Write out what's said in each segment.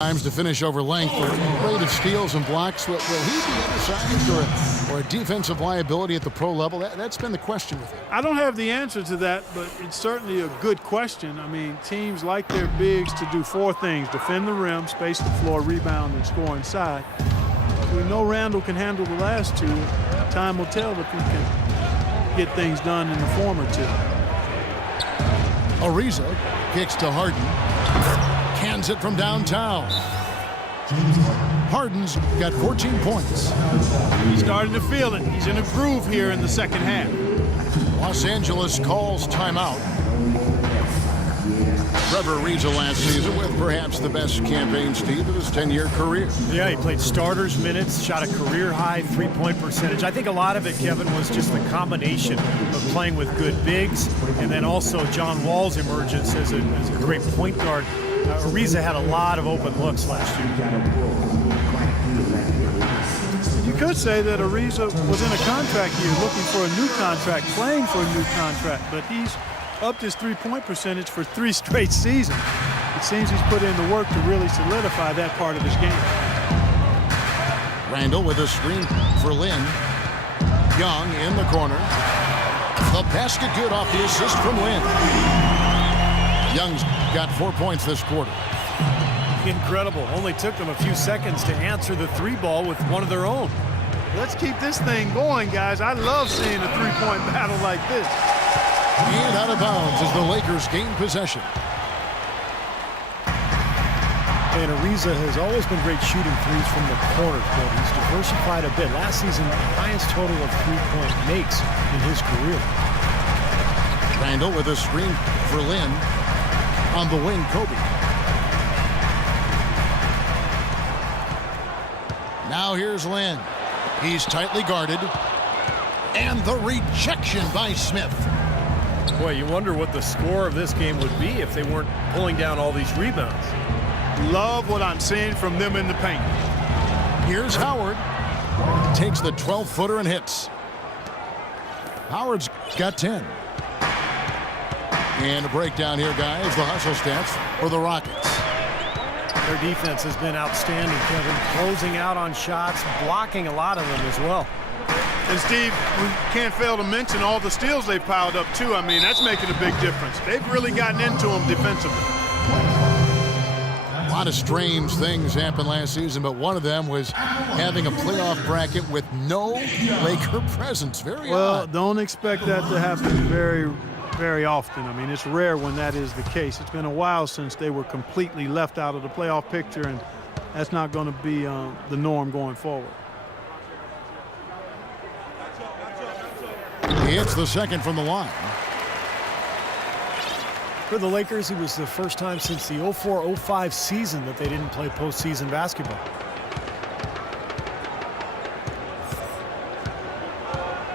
Times to finish over length. The rate of steals and blocks. Will he be undersized or a defensive liability at the pro level? That's been the question with him. I don't have the answer to that, but it's certainly a good question. I mean, teams like their bigs to do four things: defend the rim, space the floor, rebound, and score inside. We know Randall can handle the last two. Time will tell if he can get things done in the former two. Ariza kicks to Harden. Cans it from downtown. Harden's got 14 points. He's starting to feel it. He's in a groove here in the second half. Los Angeles calls timeout. Trevor Ariza last season with perhaps the best campaign, Steve, of his 10-year career. Yeah, he played starters minutes, shot a career-high three-point percentage. I think a lot of it, Kevin, was just the combination of playing with good bigs and then also John Wall's emergence as a great point guard. Ariza had a lot of open looks last year. You could say that Ariza was in a contract year looking for a new contract, playing for a new contract, but he's upped his three-point percentage for 3 straight seasons. It seems he's put in the work to really solidify that part of his game. Randall with a screen for Lynn. Young in the corner. The basket good off the assist from Lynn. Young's got 4 points this quarter. Incredible. Only took them a few seconds to answer the three ball with one of their own. Let's keep this thing going, guys. I love seeing a three-point battle like this. And out of bounds as the Lakers gain possession. And Ariza has always been great shooting threes from the corner. But he's diversified a bit. Last season, the highest total of three-point makes in his career. Randall with a screen for Lynn. On the wing, Kobe. Now here's Lynn. He's tightly guarded. And the rejection by Smith. Boy, you wonder what the score of this game would be if they weren't pulling down all these rebounds. Love what I'm seeing from them in the paint. Here's Howard. Takes the 12-footer and hits. Howard's got 10. And a breakdown here, guys. The hustle stats for the Rockets. Their defense has been outstanding, Kevin. Closing out on shots, blocking a lot of them as well. And Steve, we can't fail to mention all the steals they piled up too. I mean, that's making a big difference. They've really gotten into them defensively. A lot of strange things happened last season, but one of them was having a playoff bracket with no Laker presence. Very odd. Don't expect that to happen very often. I mean, it's rare when that is the case. It's been a while since they were completely left out of the playoff picture, and that's not going to be the norm going forward. He hits the second from the line. For the Lakers, it was the first time since the 04-05 season that they didn't play postseason basketball.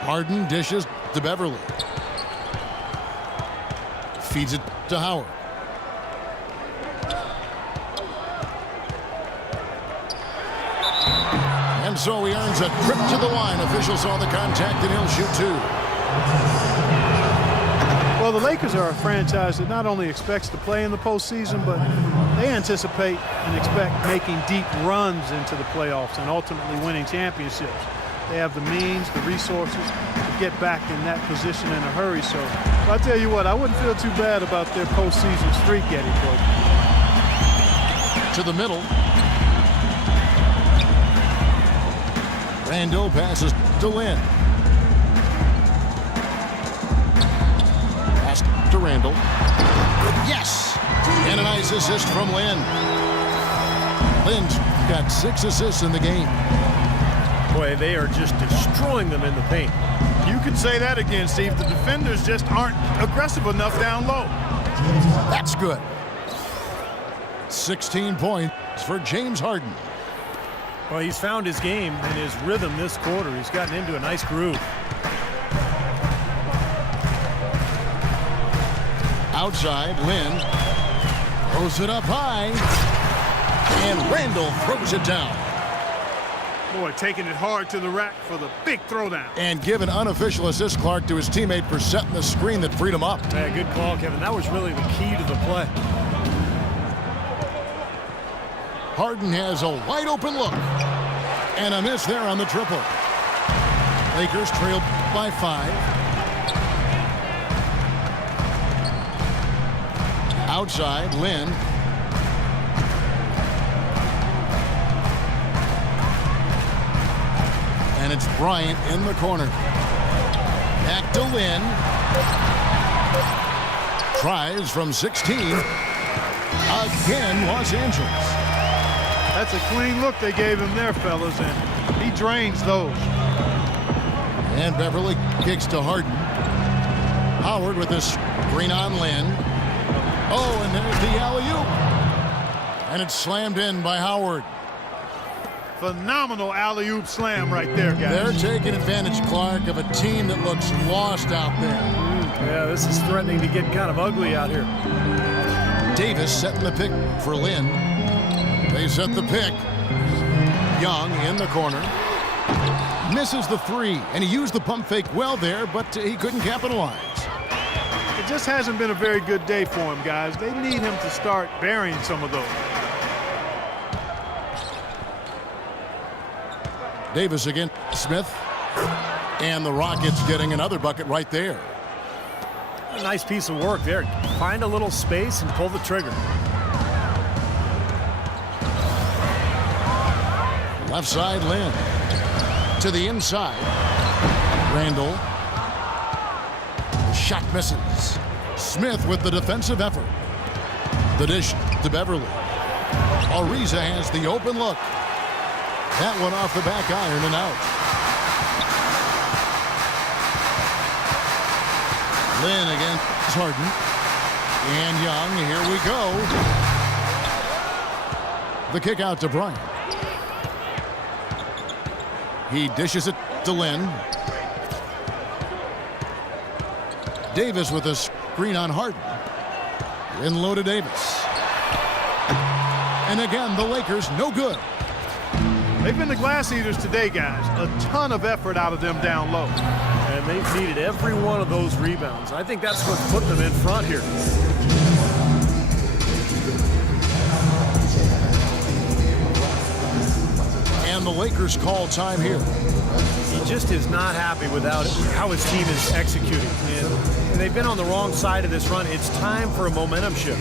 Harden dishes to Beverly. Feeds it to Howard. And so he earns a trip to the line. Officials saw the contact and he'll shoot two. Well, the Lakers are a franchise that not only expects to play in the postseason, but they anticipate and expect making deep runs into the playoffs and ultimately winning championships. They have the means, the resources to get back in that position in a hurry. So I'll tell you what, I wouldn't feel too bad about their postseason streak getting broken. To the middle. Randall passes to Lynn. Pass to Randall. Yes! And a nice assist from Lynn. Lynn's got 6 assists in the game. Boy, they are just destroying them in the paint. You could say that again, Steve. The defenders just aren't aggressive enough down low. That's good. 16 points for James Harden. Well, he's found his game and his rhythm this quarter. He's gotten into a nice groove. Outside, Lynn throws it up high. And Randall throws it down. Boy, taking it hard to the rack for the big throwdown. And give an unofficial assist, Clark, to his teammate for setting the screen that freed him up. Yeah, good call, Kevin. That was really the key to the play. Harden has a wide open look. And a miss there on the triple. Lakers trail by 5. Outside, Lin. And it's Bryant in the corner. Back to Lin. Tries from 16. Again, Los Angeles. That's a clean look they gave him there, fellas, and he drains those. And Beverly kicks to Harden. Howard with this screen on Lin. Oh, and there's the alley-oop. And it's slammed in by Howard. Phenomenal alley-oop slam right there, guys. They're taking advantage, Clark, of a team that looks lost out there. Yeah, this is threatening to get kind of ugly out here. Davis setting the pick for Lin. They set the pick. Young in the corner. Misses the 3, and he used the pump fake well there, but he couldn't capitalize. It just hasn't been a very good day for him, guys. They need him to start burying some of those. Davis against Smith. And the Rockets getting another bucket right there. A nice piece of work there. Find a little space and pull the trigger. Left side, Lin. To the inside. Randall. The shot misses. Smith with the defensive effort. The dish to Beverly. Ariza has the open look. That one off the back iron and out. Lin against Harden. And Young, here we go. The kick out to Bryant. He dishes it to Lin. Davis with a screen on Harden. In low to Davis. And again, the Lakers no good. They've been the glass eaters today, guys. A ton of effort out of them down low. And they've needed every one of those rebounds. I think that's what put them in front here. And the Lakers call time here. He just is not happy with how his team is executing. And they've been on the wrong side of this run. It's time for a momentum shift.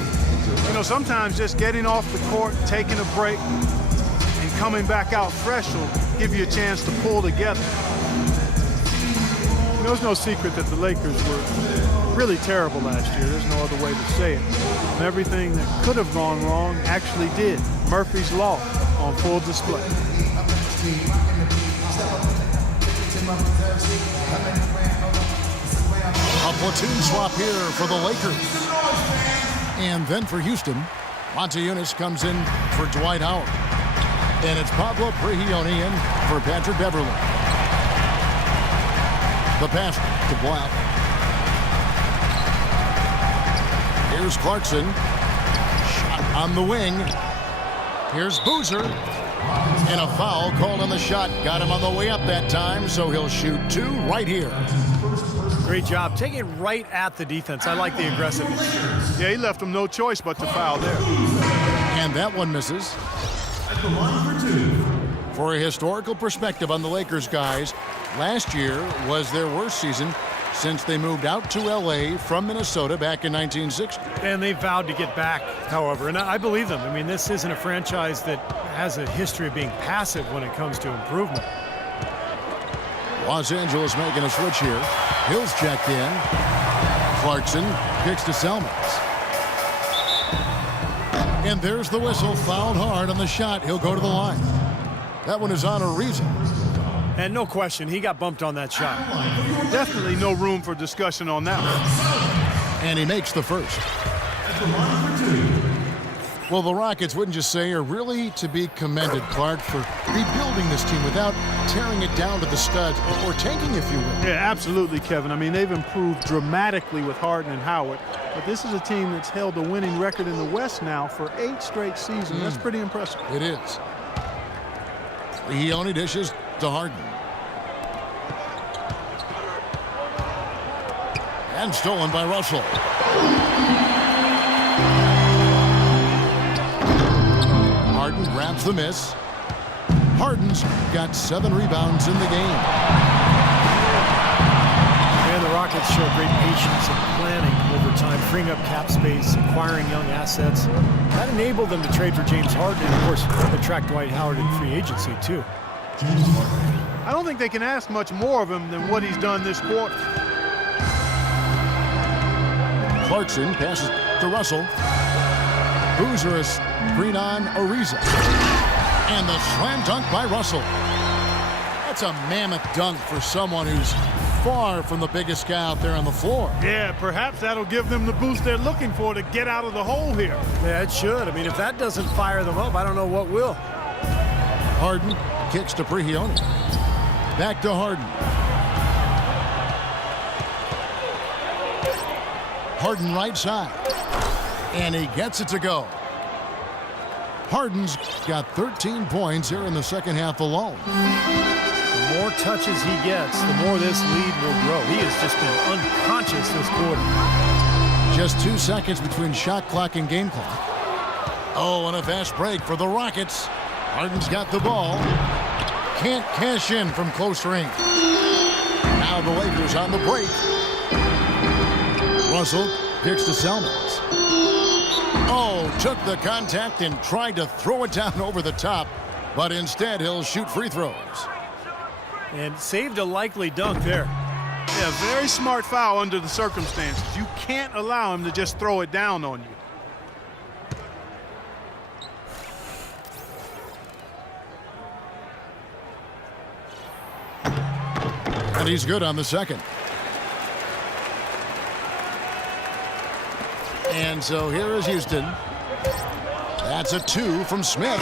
You know, sometimes just getting off the court, taking a break, and coming back out fresh will give you a chance to pull together. You know, it's no secret that the Lakers were really terrible last year. There's no other way to say it. And everything that could have gone wrong actually did. Murphy's Law on full display. A platoon swap here for the Lakers. And then for Houston, Montejunas comes in for Dwight Howard. And it's Pablo Prigioni in for Patrick Beverly. The pass to Black. Here's Clarkson. Shot on the wing. Here's Boozer. And a foul called on the shot. Got him on the way up that time, so he'll shoot 2 right here. Great job. Taking it right at the defense. I like the aggressiveness. Yeah, he left him no choice but to foul there. And that one misses. For a historical perspective on the Lakers, guys, last year was their worst season since they moved out to L.A. from Minnesota back in 1960. And they vowed to get back, however, and I believe them. I mean, this isn't a franchise that has a history of being passive when it comes to improvement. Los Angeles making a switch here. Hill's checked in. Clarkson kicks to Selmans. And there's the whistle. Fouled hard on the shot. He'll go to the line. That one is on Ariza. And no question, he got bumped on that shot. Definitely no room for discussion on that one. And he makes the first. Well, the Rockets, wouldn't you say, are really to be commended, Clark, for rebuilding this team without tearing it down to the studs or tanking, if you will. Yeah, absolutely, Kevin. I mean, they've improved dramatically with Harden and Howard, but this is a team that's held a winning record in the West now for 8 straight seasons. That's pretty impressive. It is. He only dishes to Harden. And stolen by Russell. Harden Harden grabs the miss. Harden's got 7 rebounds in the game. And the Rockets show great patience and planning over time, freeing up cap space, acquiring young assets. That enabled them to trade for James Harden and, of course, attract Dwight Howard in free agency, too. I don't think they can ask much more of him than what he's done this quarter. Clarkson passes to Russell. Boozer is screen on Ariza. And the slam dunk by Russell. That's a mammoth dunk for someone who's far from the biggest guy out there on the floor. Yeah, perhaps that'll give them the boost they're looking for to get out of the hole here. Yeah, it should. I mean, if that doesn't fire them up, I don't know what will. Harden kicks to Prigioni. Back to Harden. Harden right side. And he gets it to go. Harden's got 13 points here in the second half alone. The more touches he gets, the more this lead will grow. He has just been unconscious this quarter. Just 2 seconds between shot clock and game clock. Oh, and a fast break for the Rockets. Harden's got the ball. Can't cash in from close range. Now the Lakers on the break. Russell kicks to Selmans. Oh, took the contact and tried to throw it down over the top, but instead he'll shoot free throws. And saved a likely dunk there. Yeah, very smart foul under the circumstances. You can't allow him to just throw it down on you. And he's good on the second. And so here is Houston. That's a 2 from Smith.